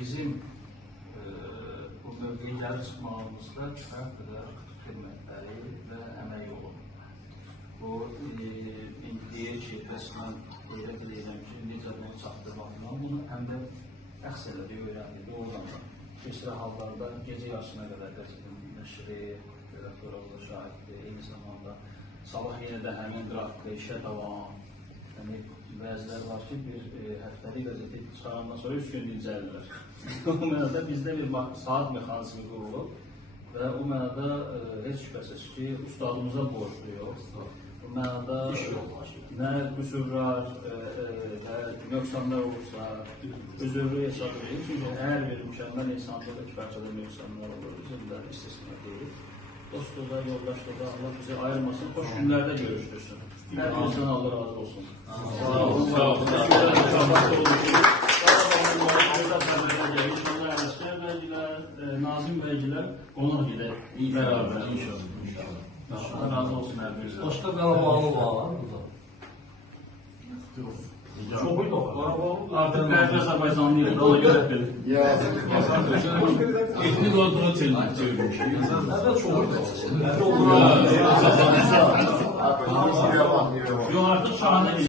bizim bu mövqeyə gəlib çıxmağımızda kifayət qədər xidmətləri və əmək olub. Bu, indi deyir ki, bəs mən elə bilirəm ki, necə bunu çatdırmaqla bunu həm də əxs elədi, öyrəndik. Oradan da keçirə hallarda gecə yarısına qədər qəzetinin nəşri, görək-görək şahiddir, eyni zamanda sabah yenə də həmin qrafikdə işə davam. Yəni, bəzilər var ki, bir həftəlik qəzeti çıxarandan sonra 3 gün dincəlirlər. O mənada bizdə bir saat mexanizmi qurulub və o mənada heç şübhəsiz ki, ustadımıza borcluyuq. Bu mənada nə qüsurlar, nöqsanlar olursa, özürlü hesab edir. Çünki hər bir mükəmməl insanda da kifayət nöqsanlar olur, bizim də istisna deyil. Dostluqda, yoldaşlıqda Allah bizi ayırmasın, xoş günlərdə görüşdürsün. Hər birinizdən Allah razı olsun. Sağ olun. Sağ olun. Nazim bəycilər qonaq gedək bərabər inşallah. Allah razı olsun hər birinizdən. Başqa Qarabağlı var burada. Çok iyi artık gayet Azerbaycanlı yeri. Ona göre böyle. Etnik olduğunu çevirmiş. Evet, çok iyi. Yok artık şahane.